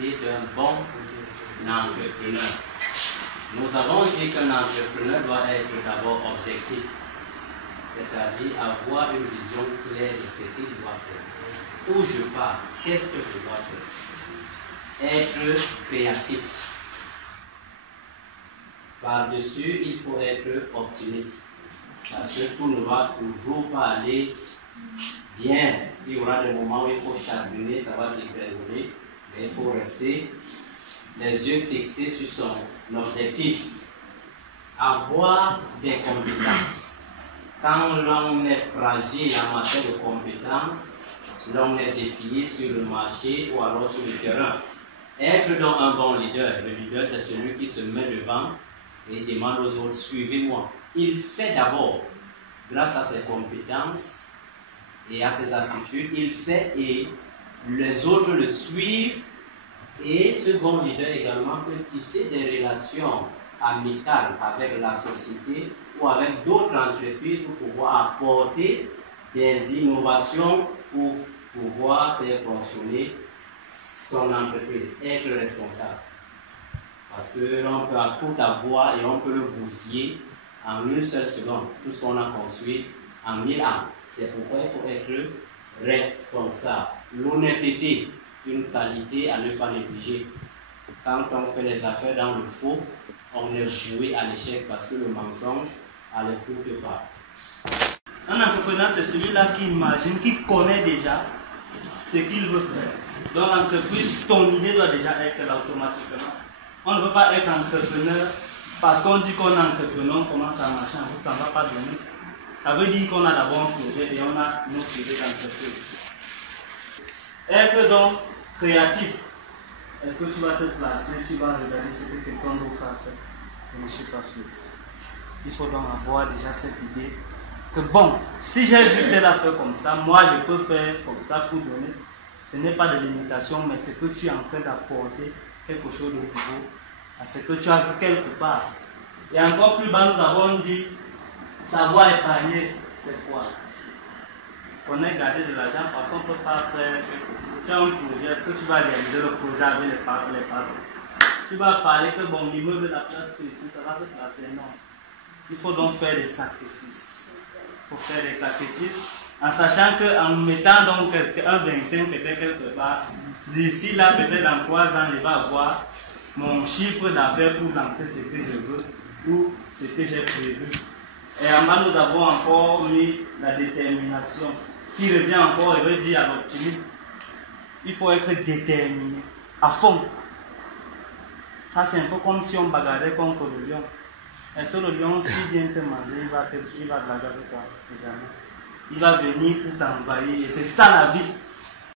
qualités d'un bon entrepreneur. Nous avons dit qu'un entrepreneur doit être d'abord objectif, c'est-à-dire avoir une vision claire de ce qu'il doit faire. Où je pars, qu'est-ce que je dois faire? Être créatif. Par-dessus, il faut être optimiste. Parce que tout ne va toujours pas aller bien. Il y aura des moments où il faut charbonner, ça va dégringoler. Mais il faut rester les yeux fixés sur son objectif. Avoir des compétences. Quand l'on est fragile en matière de compétences, l'on est défié sur le marché ou alors sur le terrain. Être donc un bon leader. Le leader, c'est celui qui se met devant et demande aux autres, suivez-moi. Il fait d'abord, grâce à ses compétences et à ses aptitudes, il fait et les autres le suivent. Et ce bon leader également peut tisser des relations amicales avec la société ou avec d'autres entreprises pour pouvoir apporter des innovations pour pouvoir faire fonctionner son entreprise, être responsable. Parce que l'on peut tout avoir et on peut le bousiller en une seule seconde. Tout ce qu'on a construit en 1000 ans. C'est pourquoi il faut être responsable. L'honnêteté, une qualité à ne pas négliger. Quand on fait les affaires dans le faux, on est voué à l'échec parce que le mensonge a le coup de part. Un entrepreneur, c'est celui-là qui imagine, qui connaît déjà ce qu'il veut faire. Dans l'entreprise, ton idée doit déjà être là automatiquement. On ne veut pas être entrepreneur parce qu'on dit qu'on est entrepreneur, on commence à marcher en route, ça ne va pas donner. Ça veut dire qu'on a d'abord un projet et on a notre idée d'entreprise. Être donc créatif. Est-ce que tu vas te placer, tu vas regarder ce que quelqu'un d'autre a fait? Je ne suis pas sûr. Il faut donc avoir déjà cette idée que bon, si j'ai vu telle affaire comme ça, moi je peux faire comme ça pour donner. Ce n'est pas de limitation, mais c'est que tu es en train d'apporter quelque chose de nouveau à ce que tu as vu quelque part. Et encore plus bas, nous avons dit savoir épargner, c'est quoi? On est gardé de l'argent parce qu'on ne peut pas faire quelque chose. Tu as un projet, est-ce que tu vas réaliser le projet avec les parents? Tu vas parler que bon, l'immeuble de la place que ici, ça va se placer, non. Il faut donc faire des sacrifices. Il faut faire des sacrifices en sachant qu'en mettant donc un 25 peut-être quelque part, d'ici là, peut-être dans 3 ans, je vais avoir mon chiffre d'affaires pour lancer ce que je veux ou ce que j'ai prévu. Et en bas, nous avons encore mis la détermination qui revient encore et veut dire à l'optimiste. Il faut être déterminé, à fond. Ça, c'est un peu comme si on bagarrait contre le lion. Est-ce que le lion, s'il vient te manger, il va blaguer avec toi? Jamais. Il va venir pour t'envahir. Et c'est ça la vie.